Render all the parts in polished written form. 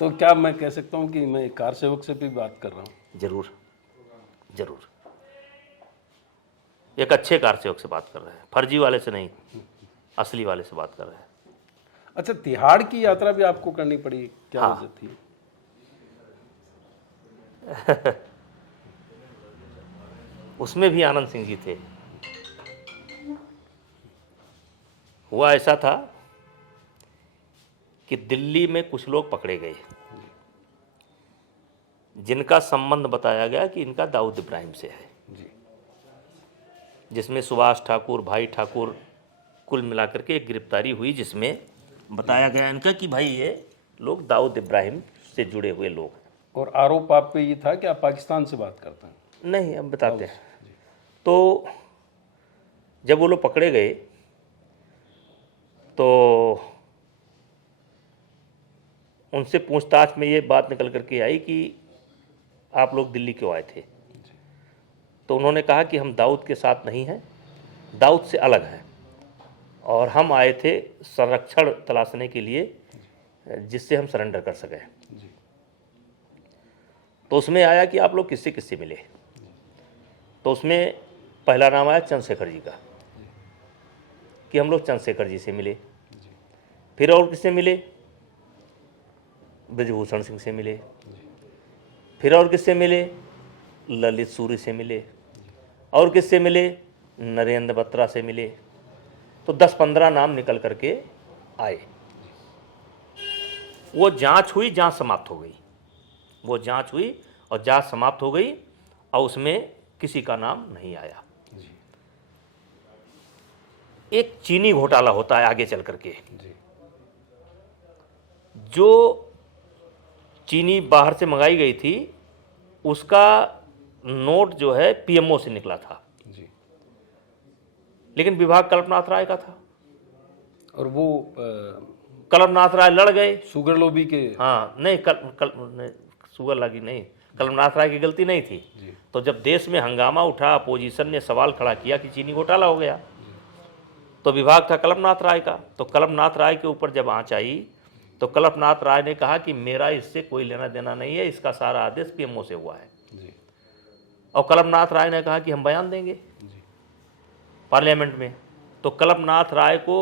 तो क्या मैं कह सकता हूँ कि मैं कार सेवक से भी बात कर रहा हूँ? जरूर जरूर, एक अच्छे कार सेवक से बात कर रहे हैं, फर्जी वाले से नहीं, असली वाले से बात कर रहे हैं। अच्छा, तिहाड़ की यात्रा भी आपको करनी पड़ी, क्या हाँ। वजह थी? उसमें भी आनंद सिंह जी थे। हुआ ऐसा था कि दिल्ली में कुछ लोग पकड़े गए जिनका संबंध बताया गया कि इनका दाऊद इब्राहिम से है, जी। जिसमें सुभाष ठाकुर, भाई ठाकुर, कुल मिलाकर के एक गिरफ्तारी हुई जिसमें बताया गया इनका कि भाई ये लोग दाऊद इब्राहिम से जुड़े हुए लोग हैं। और आरोप आप पे ये था कि आप पाकिस्तान से बात करते हैं? नहीं, अब बताते हैं। तो जब वो लोग पकड़े गए तो उनसे पूछताछ में ये बात निकल करके आई कि आप लोग दिल्ली क्यों आए थे। तो उन्होंने कहा कि हम दाऊद के साथ नहीं हैं, दाऊद से अलग हैं, और हम आए थे संरक्षण तलाशने के लिए जिससे हम सरेंडर कर सकें। तो उसमें आया कि आप लोग किससे किससे मिले। तो उसमें पहला नाम आया चंद्रशेखर जी का, कि हम लोग चंद्रशेखर जी से मिले। फिर और किससे मिले? ब्रजभूषण सिंह से मिले। फिर और किससे मिले? ललित सूरी से मिले। और किससे मिले? नरेंद्र बत्रा से मिले। तो 10-15 नाम निकल करके आए। वो जांच हुई, जांच समाप्त हो गई। वो जांच हुई और जांच समाप्त हो गई, और उसमें किसी का नाम नहीं आया। एक चीनी घोटाला होता है आगे चल करके। जो चीनी बाहर से मंगाई गई थी उसका नोट जो है पीएमओ से निकला था, लेकिन विभाग कल्पनाथ राय का था। और वो कल्पनाथ राय लड़ गए। शुगर लोबी के। हाँ, नहीं, नहीं, शुगर लगी नहीं, कल्पनाथ राय की गलती नहीं थी। तो जब देश में हंगामा उठा, अपोजिशन ने सवाल खड़ा किया कि चीनी घोटाला हो गया, तो विभाग था कल्पनाथ राय का। तो कल्पनाथ राय के ऊपर जब आंच आई तो कल्पनाथ राय ने कहा कि मेरा इससे कोई लेना देना नहीं है, इसका सारा आदेश पीएमओ से हुआ है। और कल्पनाथ राय ने कहा कि हम बयान देंगे पार्लियामेंट में। तो कल्पनाथ राय को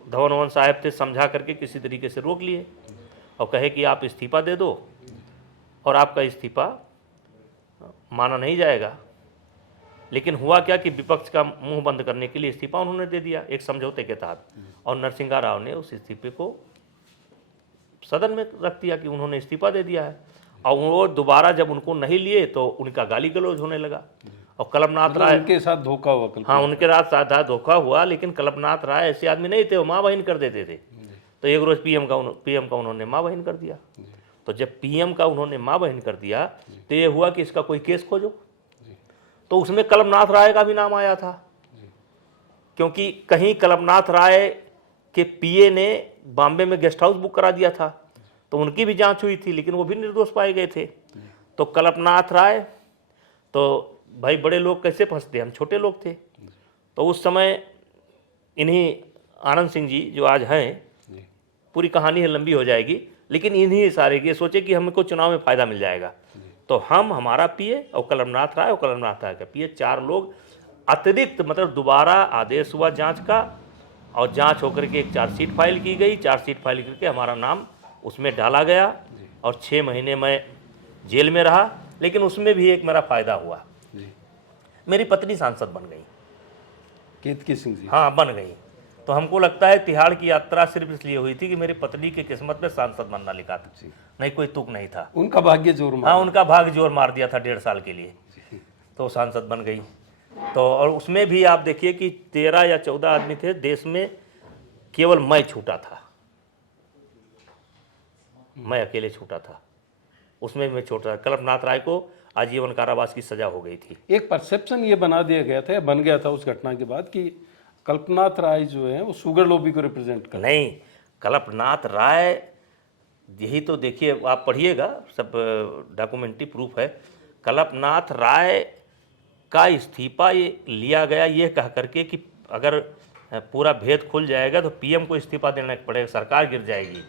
धवन वंश साहब थे, समझा करके किसी तरीके से रोक लिए और कहे कि आप इस्तीफा दे दो, और आपका इस्तीफा माना नहीं जाएगा। लेकिन हुआ क्या कि विपक्ष का मुंह बंद करने के लिए इस्तीफा उन्होंने दे दिया एक समझौते के तहत, और नरसिंहा राव ने उस इस्तीफे को सदन में रख दिया कि उन्होंने इस्तीफा दे दिया है। और वो दोबारा जब उनको नहीं लिए तो उनका गाली गलौज होने लगा। और कल्पनाथ राय, उनके साथ धोखा हुआ। हाँ, उनके साथ धोखा हुआ, लेकिन कल्पनाथ राय ऐसे आदमी नहीं थे, वो माँ बहन कर देते थे। तो एक रोज पीएम का उन्होंने माँ बहन कर दिया। तो जब पीएम का उन्होंने माँ बहन कर दिया तो ये हुआ कि इसका कोई केस खोजो। तो उसमें कल्पनाथ राय का भी नाम आया था, क्योंकि कहीं कल्पनाथ राय के पीए ने बॉम्बे में गेस्ट हाउस बुक करा दिया था, तो उनकी भी जांच हुई थी, लेकिन वो भी निर्दोष पाए गए थे। तो कल्पनाथ राय, तो भाई बड़े लोग कैसे फंसते, हम छोटे लोग थे। तो उस समय इन्हीं आनंद सिंह जी जो आज हैं, पूरी कहानी है, लंबी हो जाएगी, लेकिन इन्हीं इशारे की सोचे कि हमको चुनाव में फ़ायदा मिल जाएगा। तो हम, हमारा पीए और कल्पनाथ राय और कल्पनाथ राय का पीए, 4 लोग अतिरिक्त, मतलब दोबारा आदेश हुआ जांच का, और जांच होकर के एक चार्जशीट फाइल की गई। चार्जशीट फाइल करके हमारा नाम उसमें डाला गया, और 6 महीने मैं जेल में रहा। लेकिन उसमें भी एक मेरा फ़ायदा हुआ, मेरी पत्नी सांसद बन गई, केतकी सिंह जी। हाँ, बन गई। तो हमको लगता है तिहाड़ की यात्रा सिर्फ इसलिए हुई थी कि मेरी पत्नी की किस्मत में सांसद बनना लिखा था, नहीं कोई तुक नहीं था। उनका भाग्य जोर मार। हाँ, उनका भाग जोर मार दिया था 1.5 साल के लिए, तो सांसद बन गई। तो और उसमें भी आप देखिए कि 13 या 14 आदमी थे, देश में केवल मैं छूटा था, मैं अकेले छूटा था। उसमें भी मैं छोटा। कल्पनाथ राय को आजीवन कारावास की सजा हो गई थी। एक परसेप्शन ये बना दिया गया था, बन गया था उस घटना के बाद, कि कल्पनाथ राय जो है वो शुगर लोबी को रिप्रेजेंट कर। नहीं, कल्पनाथ राय, यही तो देखिए, आप पढ़िएगा, सब डॉक्यूमेंट्री प्रूफ है। कल्पनाथ राय का इस्तीफा ये लिया गया ये कह करके कि अगर पूरा भेद खुल जाएगा तो पीएम को इस्तीफा देना पड़ेगा, सरकार गिर जाएगी।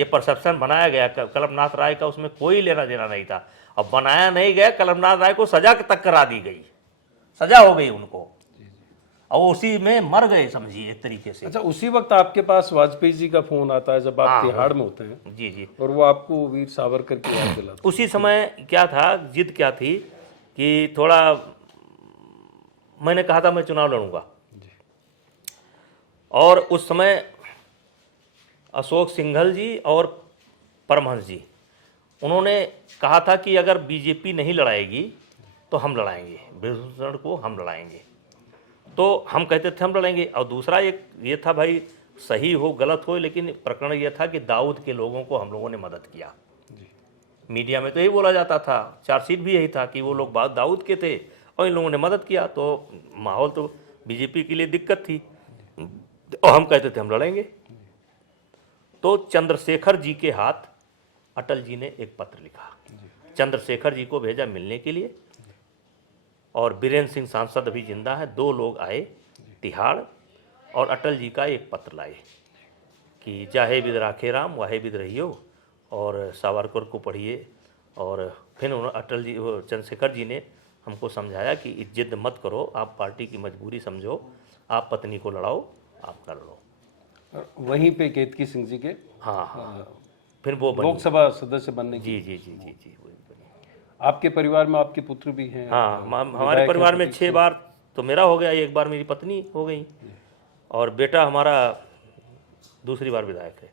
ये परसेप्शन बनाया गया कल्पनाथ राय का, उसमें कोई लेना देना नहीं था। अब बनाया नहीं गया, कल्पनाथ राय को सजा तक करा दी गई, सजा हो गई उनको, और उसी में मर गए समझिए एक तरीके से। अच्छा, उसी वक्त आपके पास वाजपेयी जी का फोन आता है जब आप तिहाड़ में होते हैं? जी जी। और वो आपको वीर सावरकर की याद दिलाता उसी समय क्या था, जिद क्या थी कि थोड़ा मैंने कहा था मैं चुनाव लड़ूंगा, और उस समय अशोक सिंघल जी और परमहंस जी उन्होंने कहा था कि अगर बीजेपी नहीं लड़ाएगी तो हम लड़ाएंगे, विभूषण को हम लड़ाएंगे। तो हम कहते थे हम लड़ेंगे। और दूसरा एक ये था, भाई सही हो गलत हो, लेकिन प्रकरण ये था कि दाऊद के लोगों को हम लोगों ने मदद किया। मीडिया में तो यही बोला जाता था, चार्जशीट भी यही था कि वो लोग बात दाऊद के थे और इन लोगों ने मदद किया। तो माहौल तो बीजेपी के लिए दिक्कत थी, और हम कहते थे हम लड़ेंगे। तो चंद्रशेखर जी के हाथ अटल जी ने एक पत्र लिखा, चंद्रशेखर जी को भेजा मिलने के लिए, और बीरेंद्र सिंह सांसद अभी जिंदा है, 2 लोग आए तिहाड़, और अटल जी का एक पत्र लाए कि जाहे बिद राखे राम वाहे बिद रहियो, और सावरकर को पढ़िए। और फिर अटल जी, चंद्रशेखर जी ने हमको समझाया कि जिद मत करो, आप पार्टी की मजबूरी समझो, आप पत्नी को लड़ाओ, आप कर लो। वहीं पे केतकी सिंह जी के हाँ, फिर वो बनी। लोकसभा सदस्य बनने की। जी जी जी जी जी, वही बनी। आपके परिवार में आपके पुत्र भी हैं? हाँ, हमारे परिवार में 6 बार तो मेरा हो गया, 1 बार मेरी पत्नी हो गई, और बेटा हमारा दूसरी बार विधायक है।